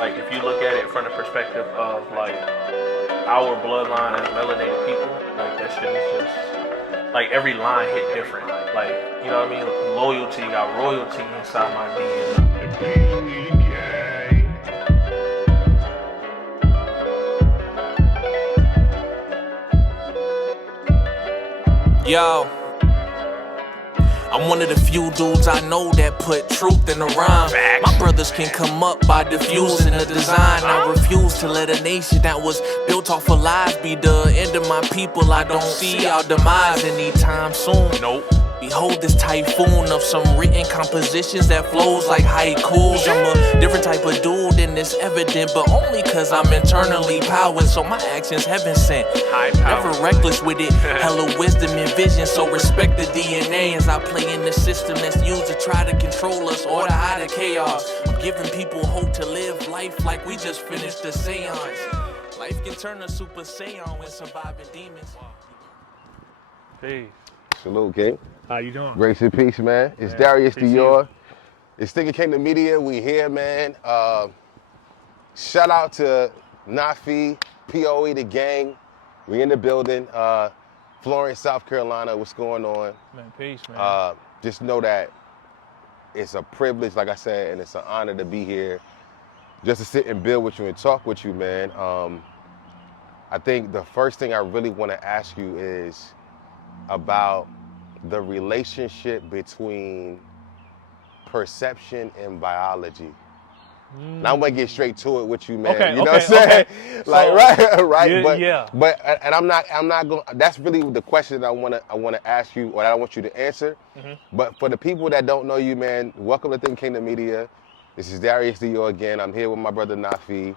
Like if you look at it from the perspective of like our bloodline as melanated people, like that shit is just like every line hit different. Like, you know what I mean? Loyalty, got royalty inside my DNA. Yo, I'm one of the few dudes I know that put truth in the rhyme. My brothers can come up by diffusing the design. I refuse to let a nation that was built off of lies be the end of my people. I don't see our demise anytime soon. Nope. Behold this typhoon of some written compositions that flows like haikus. I'm a different type of dude and it's evident, but only cause I'm internally powered, so my actions heaven sent. Never reckless with it, hella wisdom and vision, so respect the DNA as I play in the system that's used to try to control us or to hide the chaos. I'm giving people hope to live life like we just finished the seance. Life can turn a super saiyan when surviving demons. Peace. Salute, King. How you doing? Grace and peace, man. It's Yeah, Darius peace to Dior. you. It's Thinking Kingdom Media. We here, man. Shout out to Naafie, P.O.E, the gang. We in the building. Florence, South Carolina. What's going on? Man, peace, man. Just know that it's a privilege, like I said, and it's an honor to be here just to sit and build with you and talk with you, man. I think the first thing I really want to ask you is about the relationship between perception and biology. Now I'm gonna get straight to it with you, man. Okay, you know what I'm saying? Like, right. But and I'm not going. That's really the question that I wanna ask you, or that I want you to answer. But for the people that don't know you, man, welcome to Think Kingdom Media. This is Darius Dior again. I'm here with my brother Naafie.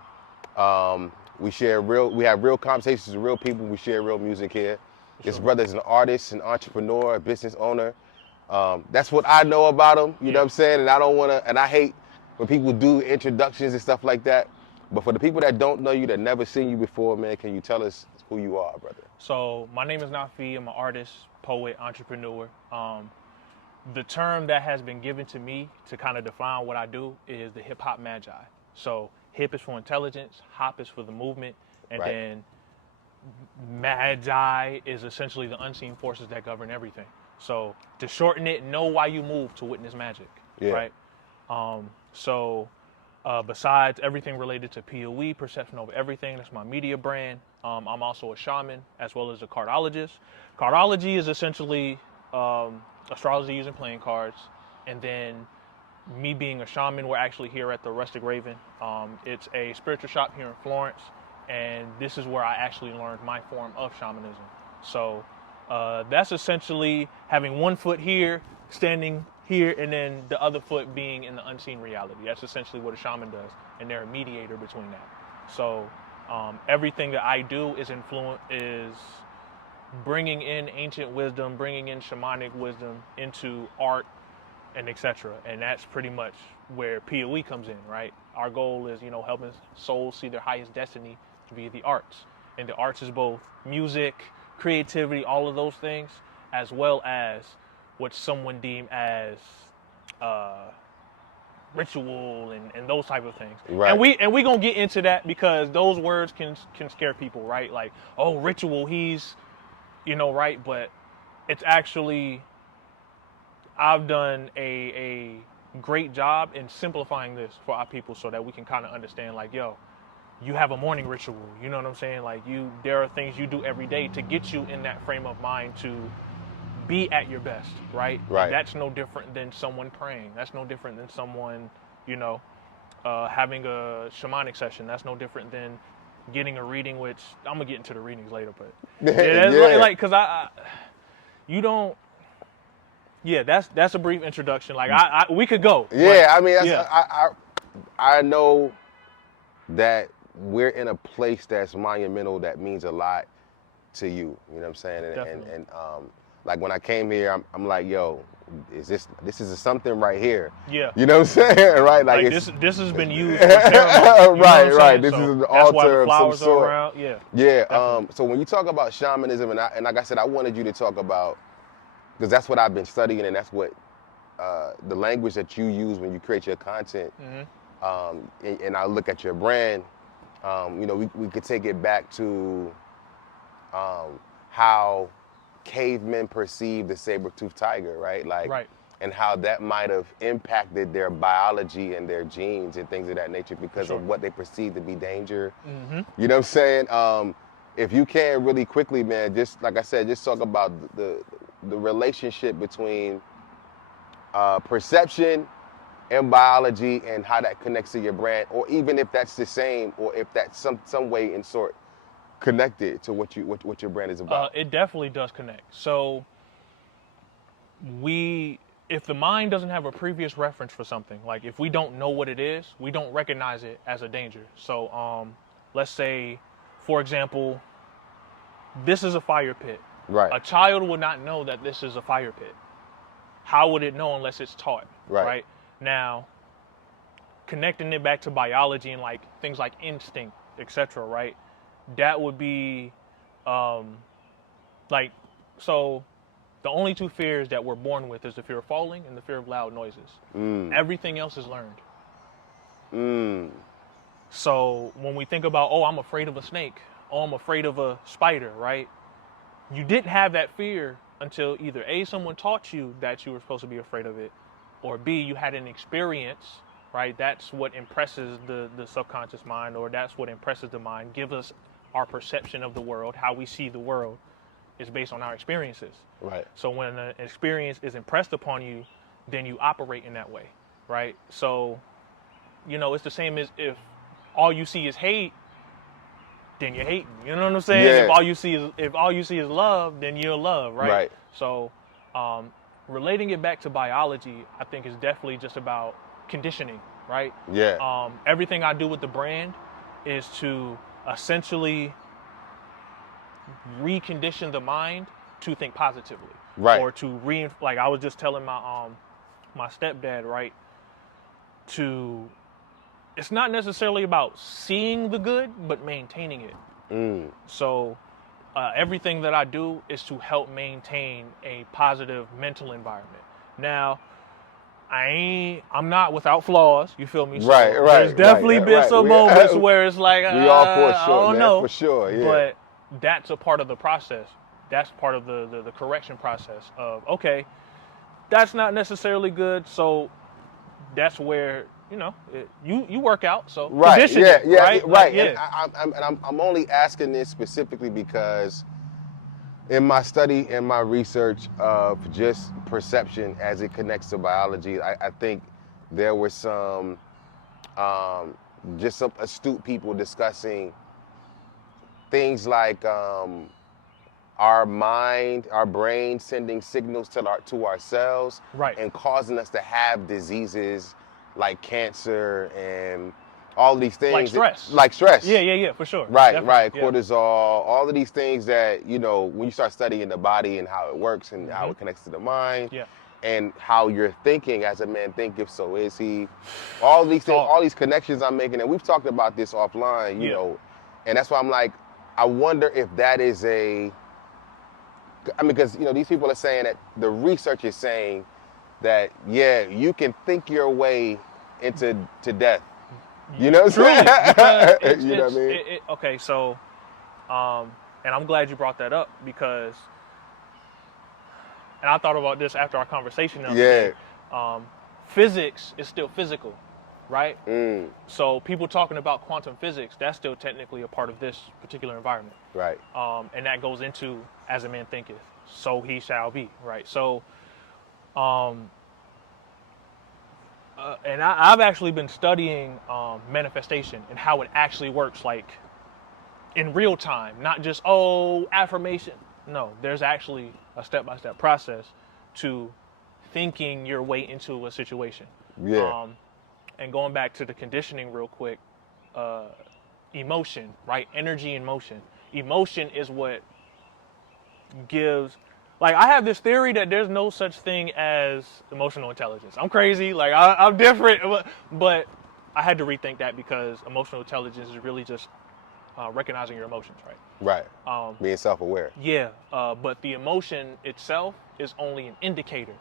We have real conversations with real people. We share real music here. This brother's an artist, an entrepreneur, a business owner. That's what I know about him, you know what I'm saying? And I don't wanna, and I hate when people do introductions and stuff like that. But for the people that don't know you, that never seen you before, man, can you tell us who you are, brother? So my name is Naafie. I'm an artist, poet, entrepreneur. The term that has been given to me to kind of define what I do is the hip hop magi. So hip is for intelligence, hop is for the movement, and then magi is essentially the unseen forces that govern everything. So to shorten it, know why you move to witness magic, right? Besides everything related to P.O.E, perception over everything, that's my media brand. I'm also a shaman as well as a cardologist. Cardology is essentially astrology using playing cards. And then me being a shaman, we're actually here at the Rustic Raven. It's a spiritual shop here in Florence. And this is where I actually learned my form of shamanism. So that's essentially having one foot here, standing here, and then the other foot being in the unseen reality. That's essentially what a shaman does, and they're a mediator between that. So everything that I do is bringing in ancient wisdom, bringing in shamanic wisdom into art, and etc. And that's pretty much where P.O.E comes in, right? Our goal is, helping souls see their highest destiny via the arts. And the arts is both music, creativity, all of those things, as well as what someone deem as ritual and those type of things. Right. And we gonna get into that because those words can scare people, right? Like, oh, ritual, he's, right? But it's actually, I've done a great job in simplifying this for our people so that we can kind of understand, like, yo, you have a morning ritual, you know what I'm saying? Like, there are things you do every day to get you in that frame of mind to be at your best, right? Right. That's no different than someone praying. That's no different than someone, having a shamanic session. That's no different than getting a reading, which I'm gonna get into the readings later, but that's a brief introduction. Like we could go. Yeah, I know that we're in a place that's monumental, that means a lot to you. You know what I'm saying? And like when I came here, I'm like, yo, this is something right here. Yeah. You know what I'm saying? Right? Like this has been used for ceremony. Right. This is an altar of some sort. Around. Yeah. Yeah. So when you talk about shamanism, and like I said, I wanted you to talk about, because that's what I've been studying, and that's what the language that you use when you create your content. and I look at your brand, you know, we could take it back to how cavemen perceived the saber-toothed tiger, right? Like, Right. and how that might have impacted their biology and their genes and things of that nature because Sure. of what they perceived to be danger. Mm-hmm. You know what I'm saying? If you can really quickly, man, just like I said, just talk about the relationship between perception and biology and how that connects to your brand, or even if that's the same, or if that's some way in sort connected to what your brand is about. It definitely does connect. So if the mind doesn't have a previous reference for something, like if we don't know what it is, we don't recognize it as a danger. So let's say, for example, this is a fire pit. Right. A child would not know that this is a fire pit. How would it know unless it's taught? Right. Now, connecting it back to biology and like things like instinct, etc. Right? That would be like, so the only two fears that we're born with is the fear of falling and the fear of loud noises. Everything else is learned. So when we think about, oh, I'm afraid of a snake, oh, I'm afraid of a spider, right? You didn't have that fear until either A, someone taught you that you were supposed to be afraid of it, or B, you had an experience, right? That's what impresses the subconscious mind, or that's what impresses the mind, gives us our perception of the world, how we see the world is based on our experiences. Right. So when an experience is impressed upon you, then you operate in that way, right? So, you know, it's the same as if all you see is hate, then you're hating. You know what I'm saying? Yeah. If all you see is love, then you're love, right? Right. So, relating it back to biology, I think is definitely just about conditioning, right? Yeah. Everything I do with the brand is to essentially recondition the mind to think positively, Right. or to like I was just telling my my stepdad, right? It's not necessarily about seeing the good, but maintaining it. So everything that I do is to help maintain a positive mental environment. Now, I'm not without flaws. You feel me? So Right. There's definitely been some moments where it's like, we all fall I short, don't man, know. for sure. Yeah. But that's a part of the process. That's part of the correction process of, okay, that's not necessarily good. So that's where, you know, you work out. So Right. conditioning, Yeah. Yeah. right? Right. Like, And I'm only asking this specifically because in my study and my research of just perception as it connects to biology, I think there were some just some astute people discussing things like our mind, our brain sending signals to ourselves, Right. and causing us to have diseases like cancer and all of these things. Like stress. Like stress. Yeah, for sure. Right, Definitely, right. yeah. Cortisol, all of these things that, you know, when you start studying the body and how it works and how it connects to the mind, Yeah. and how you're thinking as a man thinketh, so is he. All these things, all these connections I'm making, and we've talked about this offline, you know, and that's why I'm like, I wonder if that is because, you know, these people are saying that the research is saying that, yeah, you can think your way into death. You know what I'm saying? You know what I mean? Okay, so, and I'm glad you brought that up because, and I thought about this after our conversation the other day. Physics is still physical, right? So people talking about quantum physics, that's still technically a part of this particular environment. Right. And that goes into as a man thinketh, so he shall be, right? So, and I've actually been studying manifestation and how it actually works, like in real time, not just, affirmation. No, there's actually a step-by-step process to thinking your way into a situation. Yeah. And going back to the conditioning real quick, emotion, right? Energy and motion. Emotion is what gives, like, I have this theory that there's no such thing as emotional intelligence. I'm crazy, like I'm different, but I had to rethink that because emotional intelligence is really just recognizing your emotions, right? Right. Being self-aware. Yeah, but the emotion itself is only an indicator.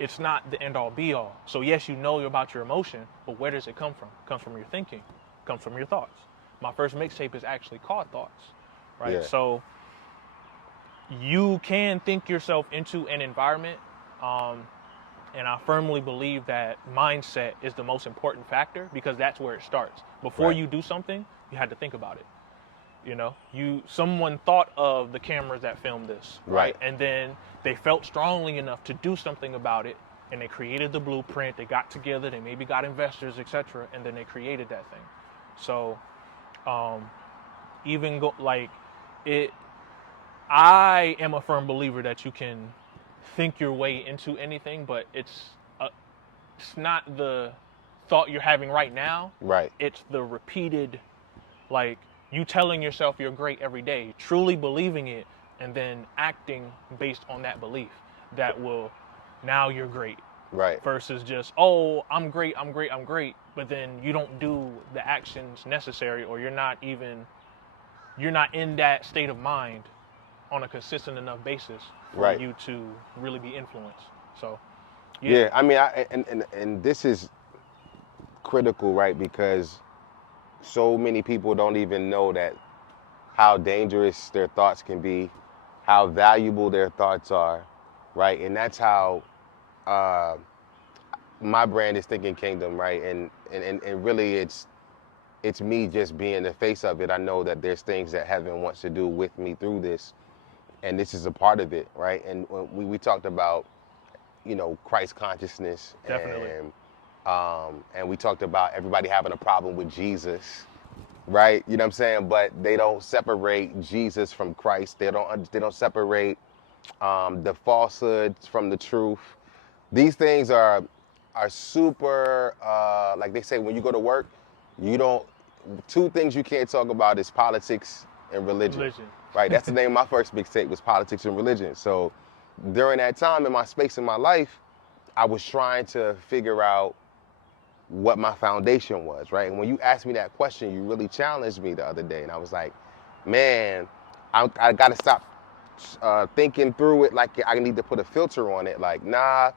it's not the end all be all. So yes, you know about your emotion, but where does it come from? It comes from your thinking, it comes from your thoughts. My first mixtape is actually called Thoughts, right? Yeah. So you can think yourself into an environment, and I firmly believe that mindset is the most important factor, because that's where it starts. Before Right. you do something, you had to think about it. Someone thought of the cameras that filmed this, Right. and then they felt strongly enough to do something about it, and they created the blueprint. They got together, they maybe got investors, etc., and then they created that thing. So I am a firm believer that you can think your way into anything, but it's not the thought you're having right now. Right. It's the repeated, like, you telling yourself you're great every day, truly believing it, and then acting based on that belief that will, now you're great. Right. Versus just, oh, I'm great, but then you don't do the actions necessary, or you're not in that state of mind on a consistent enough basis for Right. you to really be influenced. So, Yeah, I mean, and this is critical, right? Because so many people don't even know that how dangerous their thoughts can be, how valuable their thoughts are, right? And that's how my brand is Thinking Kingdom, right? And really, it's me just being the face of it. I know that there's things that heaven wants to do with me through this, and this is a part of it, right? And when we talked about, Christ consciousness. Definitely. And we talked about everybody having a problem with Jesus, right? You know what I'm saying? But they don't separate Jesus from Christ. They don't separate the falsehoods from the truth. These things are super, like they say, when you go to work, two things you can't talk about is politics and religion. Right? That's the name of my first mixtape, was Politics and Religion. So during that time in my space in my life, I was trying to figure out what my foundation was, right? And when you asked me that question, you really challenged me the other day. And I was like, man, I got to stop thinking through it like I need to put a filter on it. Like, nah,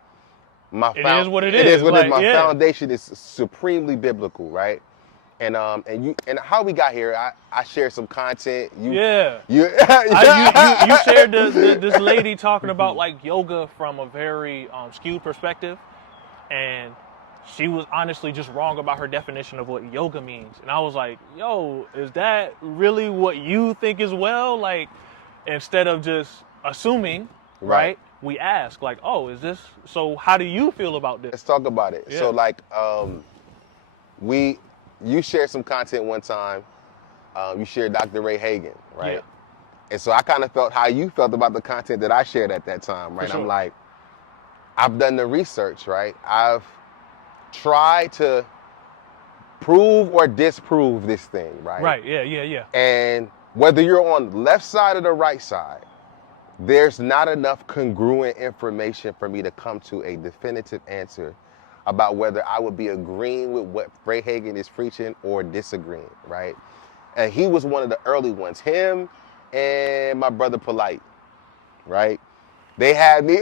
it is what it is. It is what it is. My yeah. foundation is supremely biblical, right? And how we got here, I shared some content. You shared this lady talking about like yoga from a very skewed perspective, and she was honestly just wrong about her definition of what yoga means. And I was like, yo, is that really what you think as well? Like, instead of just assuming, right? We ask, like, oh, is this, so how do you feel about this? Let's talk about it. Yeah. So like, you shared some content one time. You shared Dr. Ray Hagen, right? Yeah. And so I kind of felt how you felt about the content that I shared at that time, right? For sure. I'm like, I've done the research, right? I've tried to prove or disprove this thing, right? Right, yeah. And whether you're on the left side or the right side, there's not enough congruent information for me to come to a definitive answer about whether I would be agreeing with what Ray Hagen is preaching or disagreeing, right? And he was one of the early ones. Him and my brother Polite, right? They had me,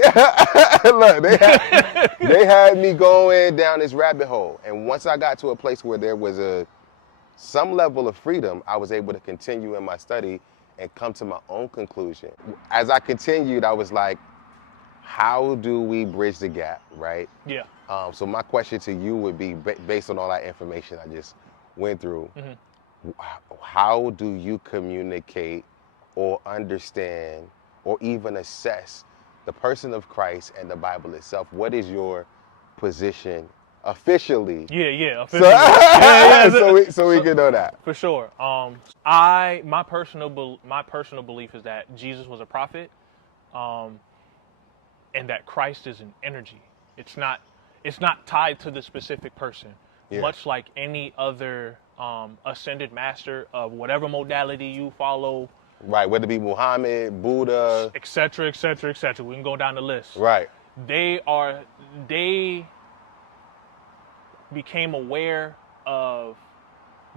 look, they had me going down this rabbit hole. And once I got to a place where there was some level of freedom, I was able to continue in my study and come to my own conclusion. As I continued, I was like, how do we bridge the gap, right? Yeah. So my question to you would be, based on all that information I just went through, how do you communicate or understand or even assess the person of Christ and the Bible itself? What is your position officially? Yeah, officially. So we can know that. For sure. My personal belief is that Jesus was a prophet, and that Christ is an energy. It's not tied to the specific person. Yeah. Much like any other ascended master of whatever modality you follow. Right, whether it be Muhammad, Buddha, et cetera. We can go down the list. Right. They became aware of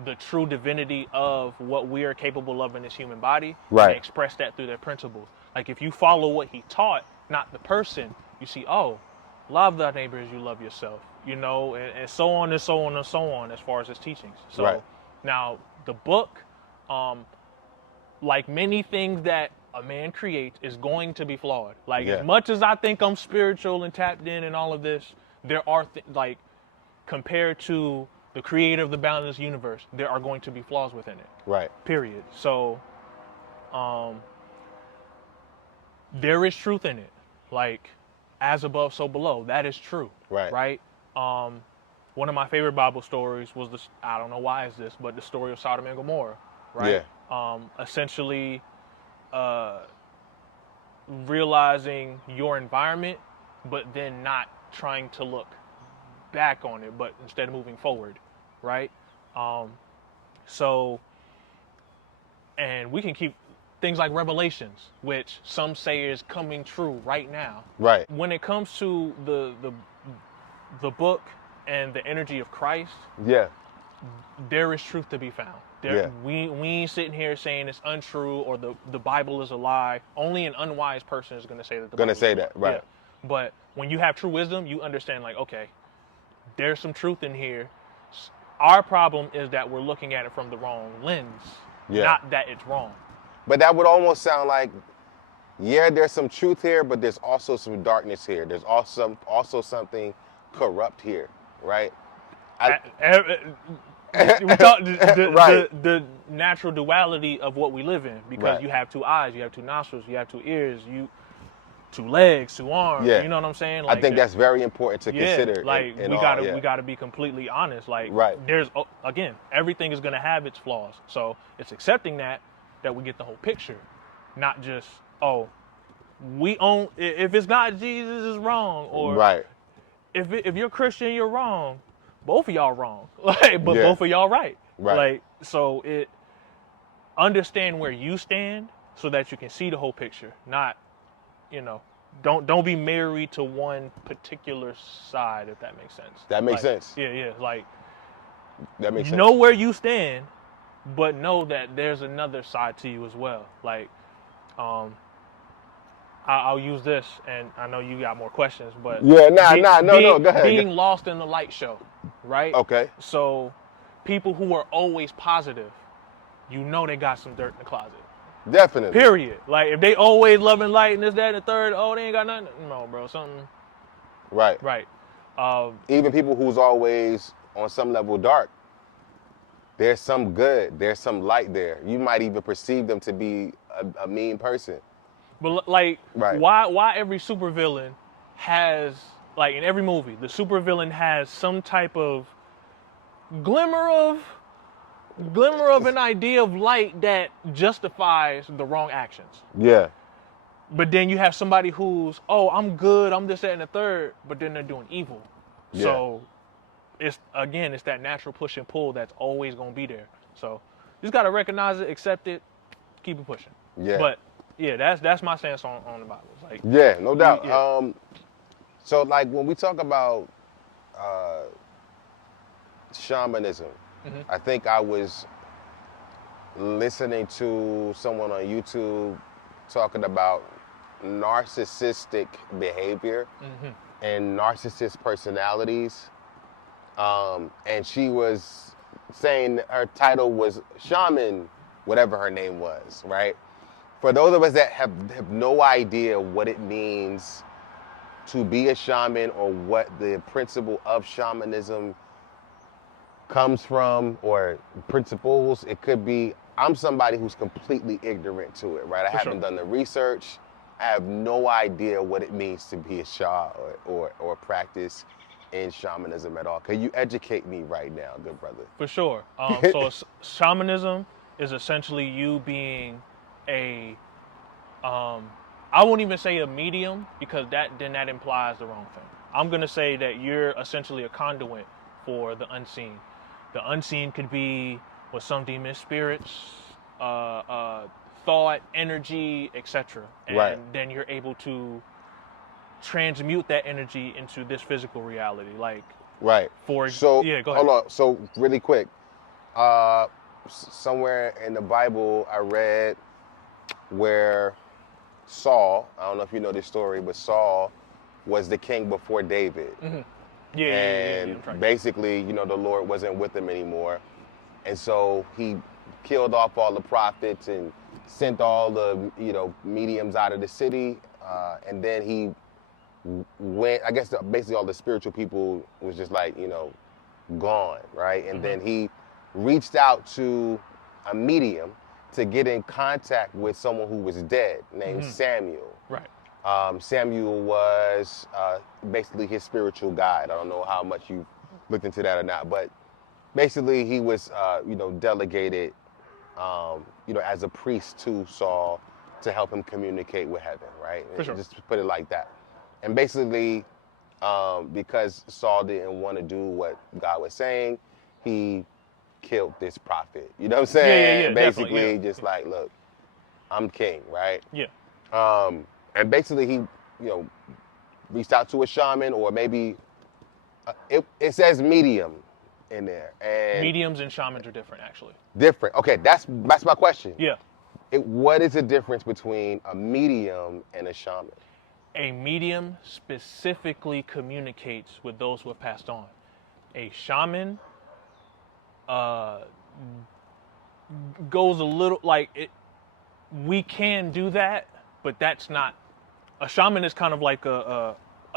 the true divinity of what we are capable of in this human body. Right. And express that through their principles. Like, if you follow what he taught, not the person, you see, oh, love thy neighbor as you love yourself, you know, and so on and so on and so on as far as his teachings. So Right. now the book, like many things that a man creates, is going to be flawed. Like Yeah. as much as I think I'm spiritual and tapped in and all of this, there are like compared to the creator of the boundless universe, there are going to be flaws within it. Right. Period. So there is truth in it. Like as above, so below. That is true. Right. Right. One of my favorite Bible stories was this. I don't know why is this, but the story of Sodom and Gomorrah. Right. Essentially, realizing your environment, but then not trying to look back on it, but instead of moving forward. Right. So, and we can keep things like Revelations, which some say is coming true right now. Right. When it comes to the book and the energy of Christ, Yeah. there is truth to be found. Yeah. We ain't sitting here saying it's untrue or the Bible is a lie. Only an unwise person is going to say that the Bible is a lie. Right. Yeah. But when you have true wisdom, you understand like, okay, there's some truth in here. Our problem is that we're looking at it from the wrong lens, not that it's wrong. But that would almost sound like, yeah, there's some truth here, but there's also some darkness here. There's also something corrupt here, right? We talk Right. the natural duality of what we live in, because Right. you have two eyes, you have two nostrils, you have two ears, two legs, two arms. Yeah. You know what I'm saying? I think that's very important to yeah, consider. like in we all, gotta we gotta be completely honest. Like Right. there's again, everything is gonna have its flaws. So it's accepting that we get the whole picture, not just we own. If it's not Jesus is wrong, or Right. if you're Christian you're wrong. Both of y'all wrong, like, but Yeah. both of y'all right. Right. Like so understand where you stand so that you can see the whole picture. Not, don't be married to one particular side, if that makes sense. That makes Like, sense. Yeah, like That makes sense. know where you stand, but know that there's another side to you as well. Like, I'll use this, and I know you got more questions, but Yeah, no, go ahead. Being lost in the light show, right? Okay. So, people who are always positive, they got some dirt in the closet. Definitely. Period. Like if they always loving light and this, that, and the third, they ain't got nothing. No, bro, something. Right. Right. Even people who's always on some level dark, there's some good, there's some light there. You might even perceive them to be a mean person. But like, Right. why every supervillain has, like in every movie, the supervillain has some type of glimmer of an idea of light that justifies the wrong actions. Yeah. But then you have somebody who's, I'm good, I'm this, that, and the third, but then they're doing evil. Yeah. So it's that natural push and pull that's always gonna be there. So you just gotta recognize it, accept it, keep it pushing. Yeah. But yeah, that's my stance on the Bible. It's like, Yeah, no doubt. Yeah. So like when we talk about shamanism, I think I was listening to someone on YouTube talking about narcissistic behavior and narcissist personalities. And she was saying her title was shaman, whatever her name was, right? For those of us that have no idea what it means to be a shaman or what the principle of shamanism comes from or principles, it could be, I'm somebody who's completely ignorant to it, right? I haven't done the research. I have no idea what it means to be a Shah or practice in shamanism at all. Can you educate me right now, good brother? for sure. So shamanism is essentially you being I won't even say a medium, because that implies the wrong thing. I'm gonna say that you're essentially a conduit for the unseen. The unseen could be what some deem as spirits, thought, energy, etc. And Right. then you're able to transmute that energy into this physical reality. Like, Right. go So ahead. hold on. So really quick, somewhere in the Bible I read where Saul, I don't know if you know this story, but Saul was the king before David. Yeah. And basically, you know, the Lord wasn't with him anymore. And so he killed off all the prophets and sent all the, you know, mediums out of the city. And then he went, I guess basically all the spiritual people was just like, you know, gone, right? And then he reached out to a medium to get in contact with someone who was dead named Samuel. Right. Samuel was basically his spiritual guide. I don't know how much you looked into that or not, but basically he was, you know, delegated, you know, as a priest to Saul to help him communicate with heaven, right? For sure. Just to put it like that. And basically, because Saul didn't want to do what God was saying, he killed this prophet. You know what I'm saying? Yeah, basically, just like, look, I'm king, right? Yeah. And basically, he, you know, reached out to a shaman, or maybe it says medium in there. And Mediums and shamans are different, actually. different. Okay, that's my question. Yeah. What is the difference between a medium and a shaman? A medium specifically communicates with those who have passed on. A shaman goes a little like it. We can do that, but that's not. A shaman is kind of like a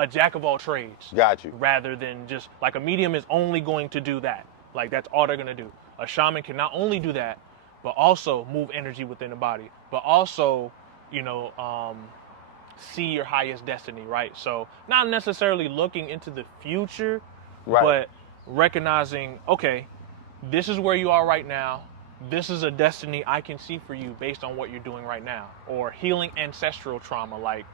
jack of all trades. Got you. Rather than just like a medium is only going to do that. Like that's all they're gonna do. A shaman can not only do that, but also move energy within the body, but also, you know, see your highest destiny, right? So not necessarily looking into the future, Right. but recognizing, okay, this is where you are right now. This is a destiny I can see for you based on what you're doing right now. Or healing ancestral trauma. Like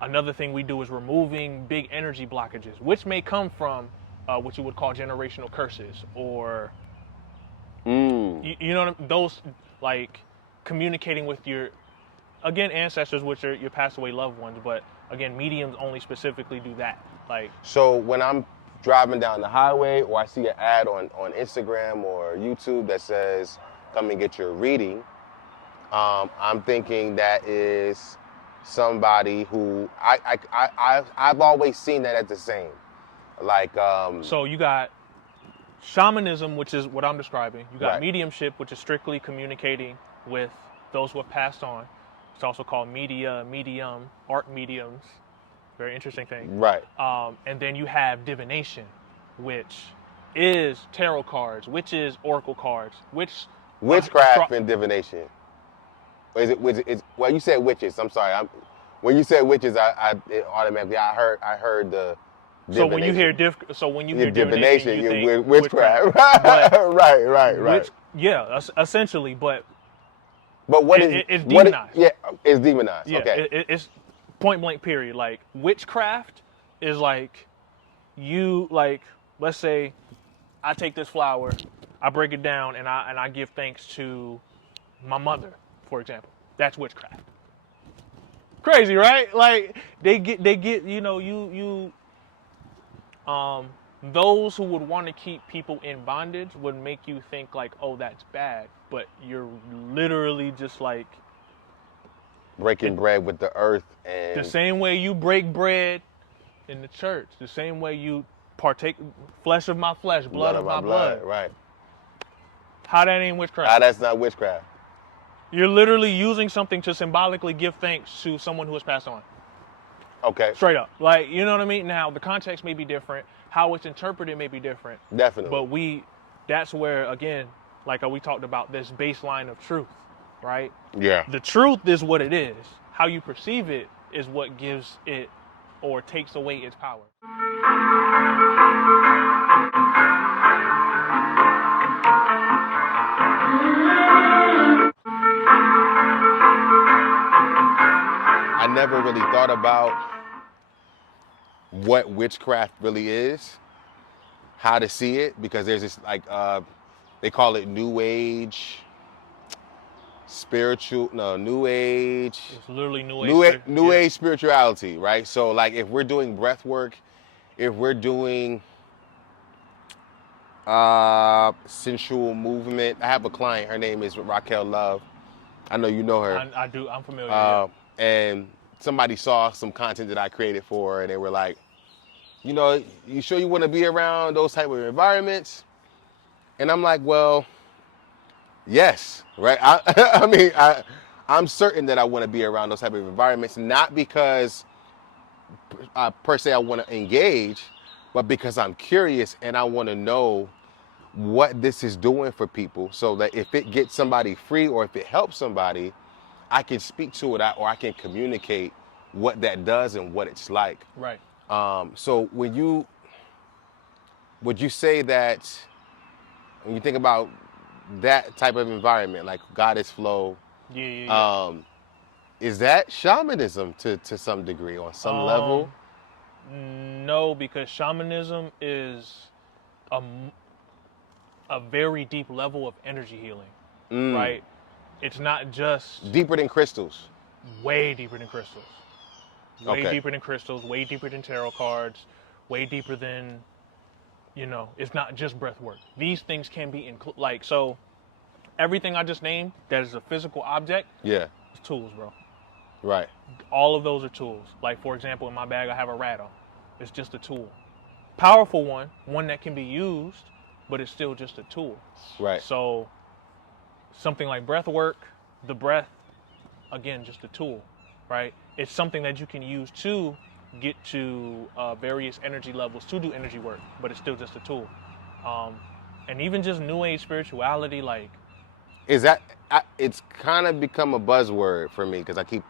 another thing we do is removing big energy blockages, which may come from what you would call generational curses, or you know what I mean? Those, like communicating with your, again, ancestors, which are your passed away loved ones, but again, mediums only specifically do that. Like, so when I'm driving down the highway, or I see an ad on Instagram or YouTube that says, come and get your reading, I'm thinking that is somebody who I've always seen that as the same. Like, so you got shamanism, which is what I'm describing. You got Right. mediumship, which is strictly communicating with those who have passed on. It's also called medium, art mediums. Very interesting thing. right. And then you have divination, which is tarot cards, which is oracle cards, which Witchcraft and divination. Or is it? Well, you said witches. I'm sorry. When you said witches, it automatically I heard the. So when you hear divination, you think you're witchcraft. But right. yeah, essentially. But what is it's what demonized. It's demonized. yeah, Okay. it's point blank period. Like witchcraft is like you, like, let's say I take this flower, I break it down, and I give thanks to my mother, for example. That's witchcraft. Crazy, right? Like they get you know, those who would want to keep people in bondage would make you think like, oh, that's bad, but you're literally just like Breaking bread with the earth, and the same way you break bread in the church, the same way you partake flesh of my flesh, blood of my blood. Right. How that ain't witchcraft? How that's not witchcraft? You're literally using something to symbolically give thanks to someone who has passed on. Okay. Straight up. Like, you know what I mean? Now, the context may be different. How it's interpreted may be different. Definitely. But that's where, again, like we talked about this baseline of truth, right? Yeah. The truth is what it is. How you perceive it is what gives it or takes away its power. I never really thought about what witchcraft really is, how to see it, because there's this like they call it New Age, New Age. It's literally New Age. New Age spirituality, right? So like if we're doing breath work, if we're doing sensual movement. I have a client, her name is Raquel Love. I know you know her. I do, I'm familiar. And somebody saw some content that I created for, and they were like, you know, you sure you want to be around those type of environments? And I'm like, well, yes, right? I mean, I'm certain that I want to be around those type of environments, not because per se I want to engage, but because I'm curious and I want to know what this is doing for people, so that if it gets somebody free or if it helps somebody, I can speak to it or I can communicate what that does and what it's like. Right. So would you say that when you think about that type of environment, like goddess flow, Yeah. is that shamanism to some degree on some level? No, because shamanism is a very deep level of energy healing, right? It's not just Deeper than crystals. way deeper than crystals. Way Okay. deeper than crystals, way deeper than tarot cards, way deeper than, it's not just breath work. These things can be so everything I just named that is a physical object Yeah. is tools, bro. Right. All of those are tools. Like, for example, in my bag, I have a rattle. It's just a tool. Powerful one that can be used, but it's still just a tool. Right. So something like breath work, the breath, again, just a tool, right? It's something that you can use to get to various energy levels to do energy work, but it's still just a tool. And even just new age spirituality, like, Is that it's kind of become a buzzword for me because I keep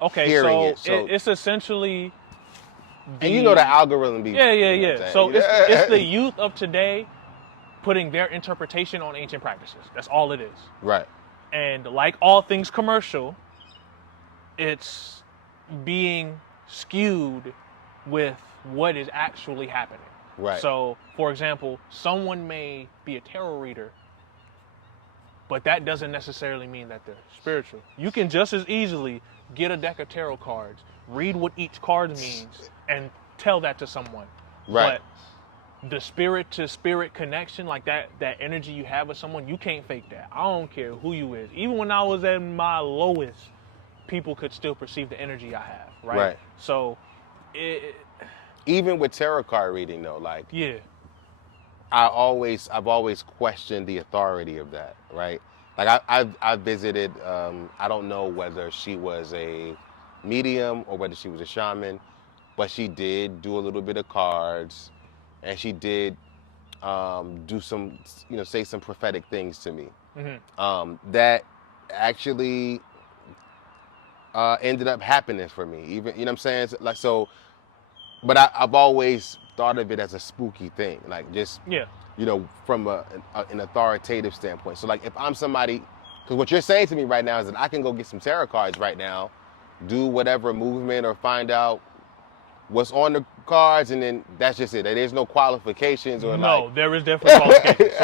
okay, hearing so it's essentially and you know the algorithm be yeah. So it's the youth of today putting their interpretation on ancient practices. That's all it is. right. And like all things commercial, it's being skewed with what is actually happening. Right. So, for example, someone may be a tarot reader, but that doesn't necessarily mean that they're spiritual. You can just as easily get a deck of tarot cards, read what each card means, and tell that to someone. Right. But the spirit to spirit connection, like that energy you have with someone, you can't fake that. I don't care who you is. Even when I was at my lowest, people could still perceive the energy I have, right? Right. So, Even with tarot card reading though, like yeah. I've always questioned the authority of that, right? Like I visited, I don't know whether she was a medium or whether she was a shaman, but she did do a little bit of cards, and she did do some, say some prophetic things to me. That actually ended up happening for me. Even, you know what I'm saying? Like, so, but I've always thought of it as a spooky thing, like just, Yeah. from an authoritative standpoint. So like if I'm somebody, because what you're saying to me right now is that I can go get some tarot cards right now, do whatever movement or find out what's on the cards, and then that's just it. There's no qualifications or No, there is definitely qualifications.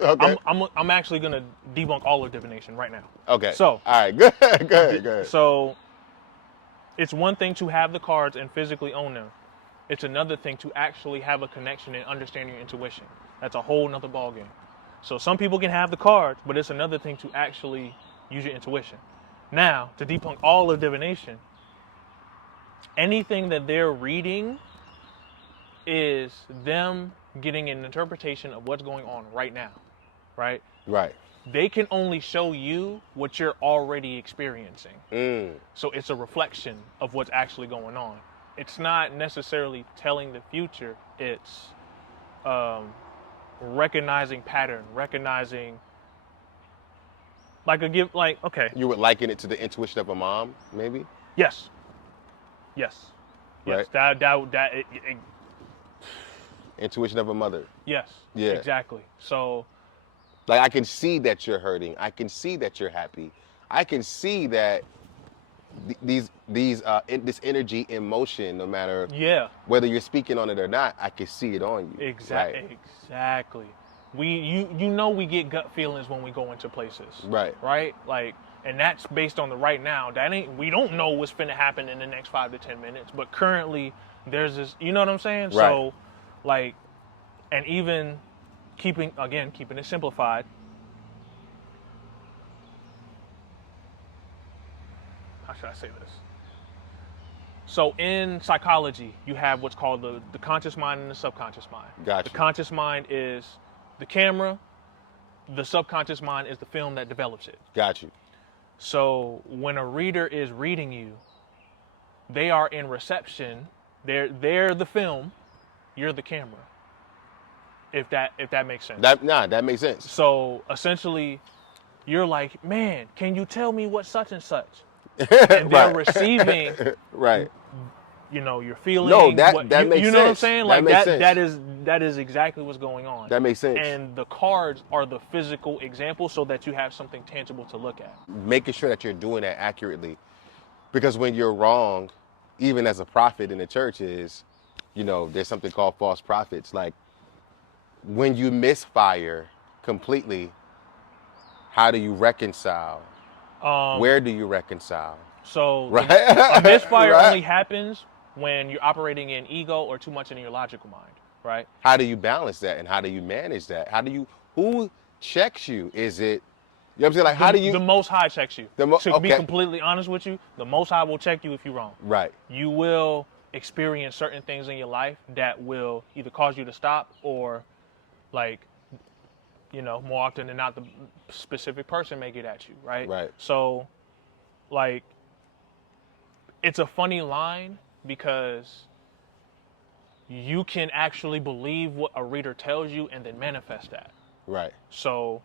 So Okay. I'm actually gonna debunk all of divination right now. Okay. So, all right, go ahead. So it's one thing to have the cards and physically own them. It's another thing to actually have a connection and understand your intuition. That's a whole nother ballgame. So some people can have the cards, but it's another thing to actually use your intuition. Now, to debunk all of divination, anything that they're reading is them getting an interpretation of what's going on right now, right? Right. They can only show you what you're already experiencing. So it's a reflection of what's actually going on. It's not necessarily telling the future. It's recognizing pattern, recognizing okay. You would liken it to the intuition of a mom, maybe? Yes. Right. That Intuition of a mother. yes. Yeah. Exactly. So Like I can see that you're hurting. I can see that you're happy. I can see that this energy in motion, no matter whether you're speaking on it or not, I can see it on you. Exactly. We get gut feelings when we go into places. Right. Right? Like, and that's based on the right now. We don't know what's finna happen in the next 5 to 10 minutes, but currently there's this, you know what I'm saying? Right. So like, and even keeping it should I say this? So in psychology, you have what's called the conscious mind and the subconscious mind. Gotcha. The conscious mind is the camera. The subconscious mind is the film that develops it. Got you. So when a reader is reading you, they are in reception. They're the film. You're the camera. If that makes sense. That makes sense. So essentially, you're like, man, can you tell me what such and such? And they're receiving, right. You know, your feelings. No, that makes sense. You know what I'm saying? That Like makes sense. that is exactly what's going on. That makes sense. And the cards are the physical example so that you have something tangible to look at. Making sure that you're doing that accurately. Because when you're wrong, even as a prophet in the church is, you know, there's something called false prophets. Like when you misfire completely, how do you reconcile? Where do you reconcile? So right. a misfire right. only happens when you're operating in ego or too much in your logical mind, right? How do you balance that and how do you manage that? Who checks you? Is it, you know what I'm saying? Like, how do you? The Most High checks you. To be okay. completely honest with you, the Most High will check you if you're wrong. Right. You will experience certain things in your life that will either cause you to stop or, like, you know, more often than not, the specific person may get at you, right? Right. So, like, it's a funny line because you can actually believe what a reader tells you and then manifest that. Right. So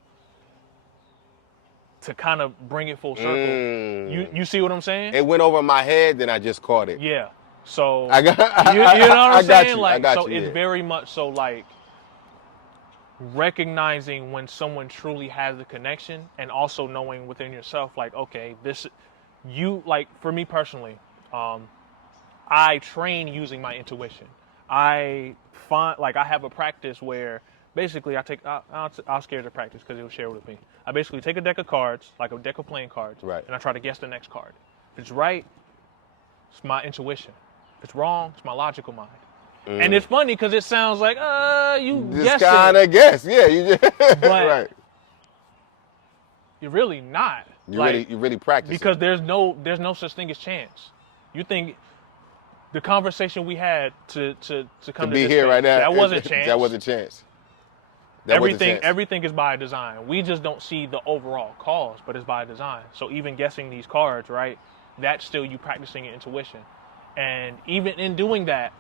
to kind of bring it full circle, you see what I'm saying? It went over my head, then I just caught it. Yeah. So you know what I'm saying? You, like, so you, it's yeah. very much so like recognizing when someone truly has a connection and also knowing within yourself, like, okay, this, you, like, for me personally, I train using my intuition. I find, like, I have a practice where basically I'll scare the practice because it will share with me. I basically take a deck of cards, like a deck of playing cards, right. and I try to guess the next card. If it's right, it's my intuition. If it's wrong, it's my logical mind. And it's funny because it sounds like, you just kind of guess. Yeah, you just, but right. You're really not. You really practice. Because there's no such thing as chance. You think the conversation we had to come to be this here space, right now, that wasn't chance. That wasn't chance. Everything is by design. We just don't see the overall cause, but it's by design. So even guessing these cards, right, that's still you practicing your intuition. And even in doing that,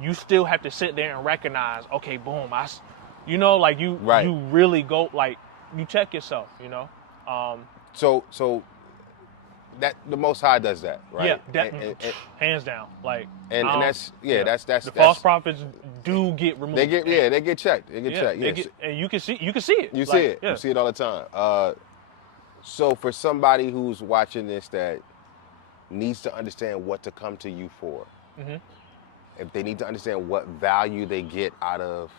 you still have to sit there and recognize, okay, boom, you know, like you really go, like, you check yourself, you know. So that the Most High does that, right? Yeah, hands down. Like, and that's the false prophets do get removed. They get checked. They get checked. Yes. And you can see it. You see it. You see it all the time. So for somebody who's watching this that needs to understand what to come to you for, if they need to understand what value they get out of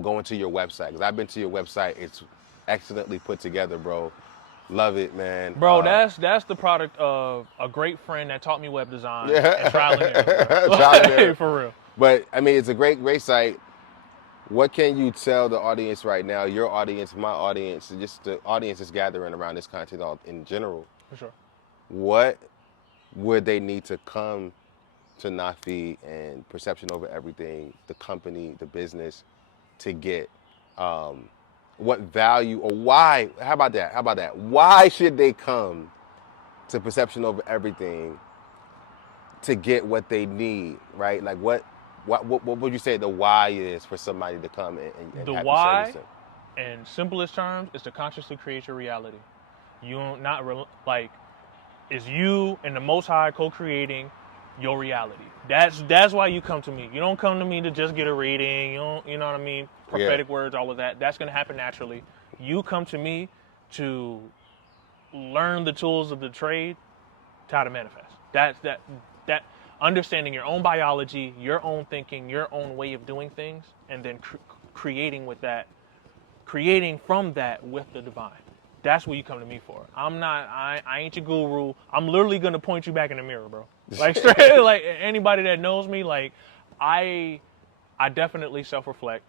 going to your website, because I've been to your website, it's excellently put together, bro. Love it, man. Bro, that's the product of a great friend that taught me web design and trial and error. Trial and error. For real. But I mean, it's a great site. What can you tell the audience right now, your audience, my audience, just the audience is gathering around this content in general? For sure. What would they need to come to Naafie and Perception Over Everything, the company, the business, to get? What value or why? How about that? Why should they come to Perception Over Everything to get what they need, right? Like what would you say the why is for somebody to come and the have why, service in simplest terms, is to consciously create your reality. You like, is you and the Most High co-creating your reality. That's why you come to me. You don't come to me to just get a reading. You know what I mean? Prophetic words, all of that. That's going to happen naturally. You come to me to learn the tools of the trade to how to manifest. That understanding your own biology, your own thinking, your own way of doing things, and then creating from that with the divine. That's what you come to me for. I ain't your guru. I'm literally gonna point you back in the mirror, bro. Like, straight, like, anybody that knows me, like, I definitely self-reflect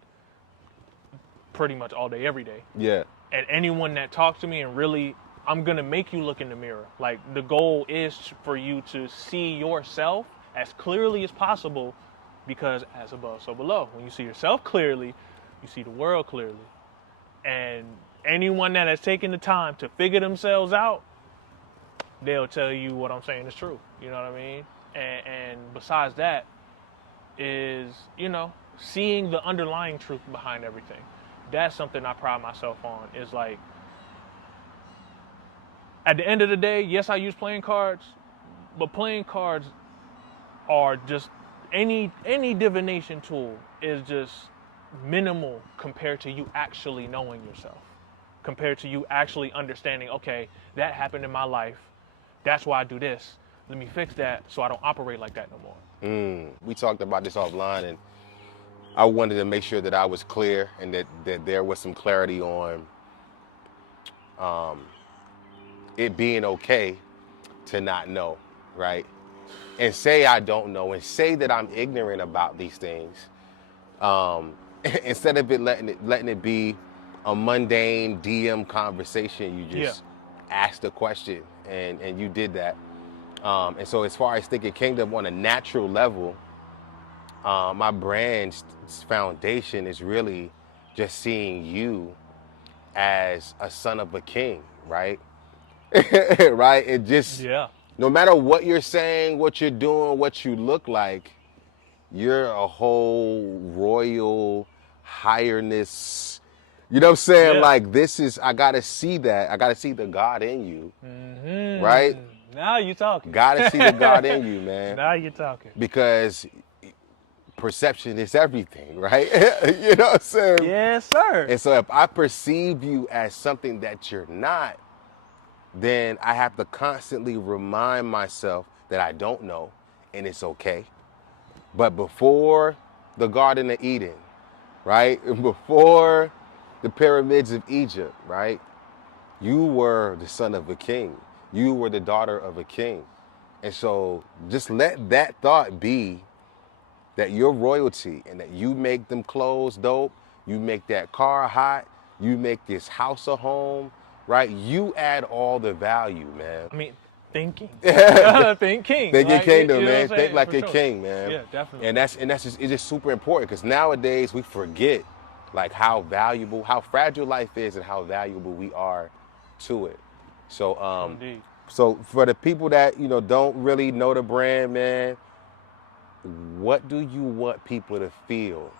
pretty much all day, every day. Yeah. And anyone that talks to me and really I'm gonna make you look in the mirror. Like, the goal is for you to see yourself as clearly as possible, because as above, so below. When you see yourself clearly, you see the world clearly. And anyone that has taken the time to figure themselves out, they'll tell you what I'm saying is true. You know what I mean? And besides that is, you know, seeing the underlying truth behind everything. That's something I pride myself on, is like, at the end of the day, yes, I use playing cards, but playing cards are just, any divination tool is just minimal compared to you actually knowing yourself, compared to you actually understanding, okay, that happened in my life, that's why I do this, let me fix that so I don't operate like that no more. We talked about this offline, and I wanted to make sure that I was clear and that there was some clarity on it being okay to not know, right? And say I don't know, and say that I'm ignorant about these things. Instead of letting it be a mundane DM conversation, you just asked a question, and you did that. And so as far as thinking kingdom on a natural level, my brand's foundation is really just seeing you as a son of a king, right? Right? It just, no matter what you're saying, what you're doing, what you look like, you're a whole royal highness. You know what I'm saying? Yeah. Like, this is, I gotta see that. I gotta see the God in you, right? Now you're talking. Gotta see the God in you, man. Now you're talking. Because perception is everything, right? You know what I'm saying? Yes, sir. And so if I perceive you as something that you're not, then I have to constantly remind myself that I don't know, and it's okay. But before the Garden of Eden, right? Before the pyramids of Egypt, right? You were the son of a king. You were the daughter of a king. And so just let that thought be that you're royalty, and that you make them clothes dope, you make that car hot, you make this house a home, right? You add all the value, man. I mean, thinking. Think king. Think like, kingdom, you know man. Think like For a sure. king, man. Yeah, definitely. And that's just, it's just super important, because nowadays we forget like how valuable, how fragile life is, and how valuable we are to it. So Indeed. so for the people that, you know, don't really know the brand, man, what do you want people to feel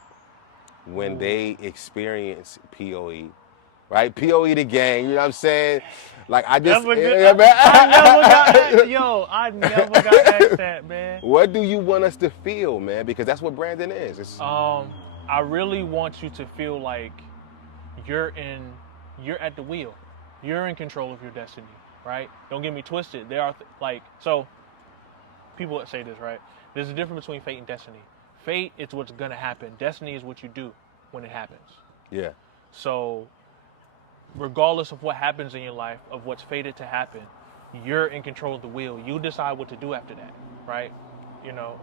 when they experience P.O.E? Right? P.O.E the gang, you know what I'm saying? Like, I just, I never got asked, I never got asked that, man. What do you want us to feel, man? Because that's what branding is. It's, I really want you to feel like you're at the wheel. You're in control of your destiny, right? Don't get me twisted. There are so people say this, right? There's a difference between fate and destiny. Fate is what's gonna happen. Destiny is what you do when it happens. yeah. So regardless of what happens in your life, of what's fated to happen, you're in control of the wheel. You decide what to do after that, right? You know,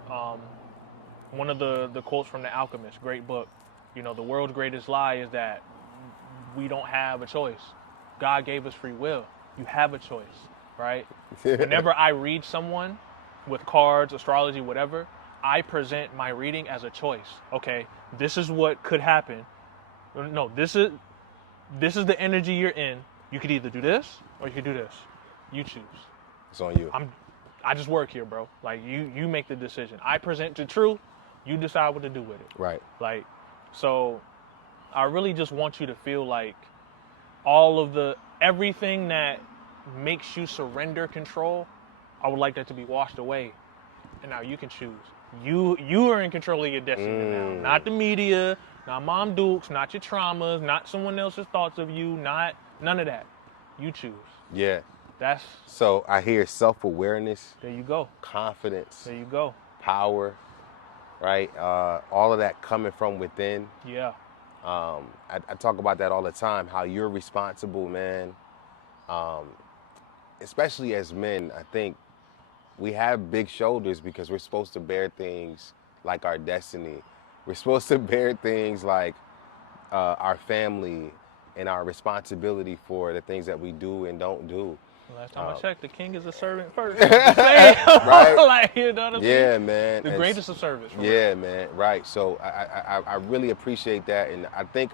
one of the quotes from The Alchemist, great book, you know, the world's greatest lie is that we don't have a choice. God gave us free will. You have a choice, right? Whenever I read someone with cards, astrology, whatever, I present my reading as a choice. Okay, this is what could happen. No, this is the energy you're in. You could either do this or you could do this. You choose. It's on you. I just work here, bro. Like, you make the decision. I present the truth. You decide what to do with it. Right. Like, so I really just want you to feel like everything that makes you surrender control, I would like that to be washed away. And now you can choose. You are in control of your destiny now. Not the media, not Mom Dukes, not your traumas, not someone else's thoughts of you, none of that. You choose. Yeah. That's, So I hear self-awareness, there you go. confidence, There you go. power, right? All of that coming from within. Yeah. I talk about that all the time, how you're responsible, man. Especially as men, I think we have big shoulders because we're supposed to bear things like our destiny. We're supposed to bear things like our family and our responsibility for the things that we do and don't do. Last time I checked, the king is a servant first. Right? Like, you know what I mean? Yeah, man. The greatest of servants. Yeah, man. Right. So I really appreciate that, and I think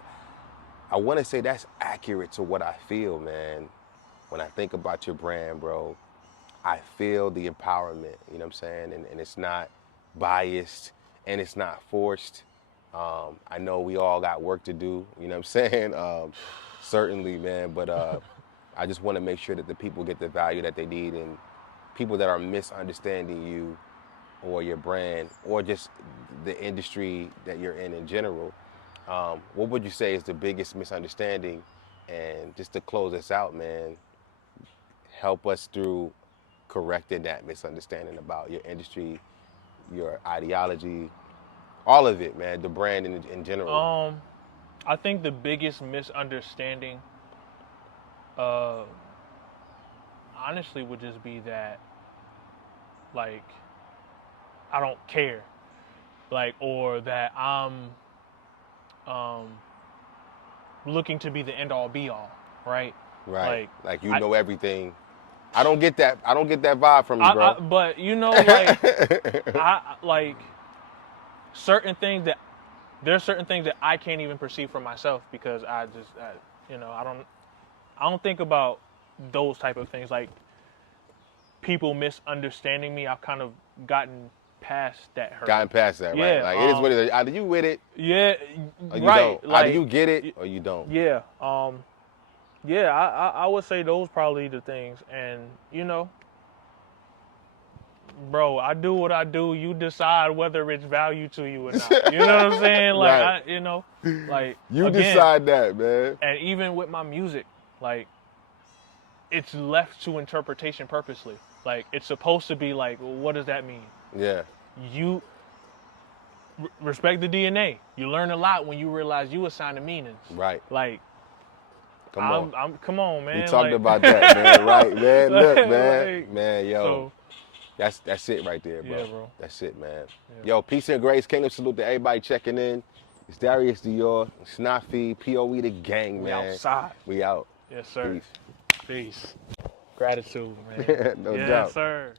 I want to say that's accurate to what I feel, man. When I think about your brand, bro, I feel the empowerment. You know what I'm saying? And it's not biased and it's not forced. I know we all got work to do. You know what I'm saying? Certainly, man. But I just want to make sure that the people get the value that they need, and people that are misunderstanding you or your brand or just the industry that you're in general, what would you say is the biggest misunderstanding? And just to close this out, man, help us through correcting that misunderstanding about your industry, your ideology, all of it, man, the brand in general. I think the biggest misunderstanding honestly would just be that, like, I don't care, like, or that I'm looking to be the end all be all, right? Right. Like you know everything. I don't get that. I don't get that vibe from you, bro. But you know, like, I like certain things that there's certain things that I can't even perceive for myself because I don't think about those type of things, like people misunderstanding me. I've kind of gotten past that hurt. Gotten past that, yeah, right? Like it is what it is. Either you with it, yeah, or you right. don't. Like, either you get it or you don't. Yeah, yeah. I would say those probably the things, and you know, bro, I do what I do. You decide whether it's value to you or not. You know what I'm saying? Like, Right. Like You again, decide that, man. And even with my music, like, it's left to interpretation purposely. Like, it's supposed to be like, well, what does that mean? Yeah. You respect the DNA. You learn a lot when you realize you assigning meanings. Right. Like, Come on. come on, man. We talked like, about that, man. Right, man. Look, man. like, Man, yo. so, That's it right there, bro. Yeah, bro. That's it, man. Yeah. Yo, peace and grace. Kingdom salute to everybody checking in. It's Darius Dior. It's Naafie. P.O.E. the gang, we man. outside. We out. Yes, sir. Peace. Peace. Gratitude, man. No yes, doubt. sir.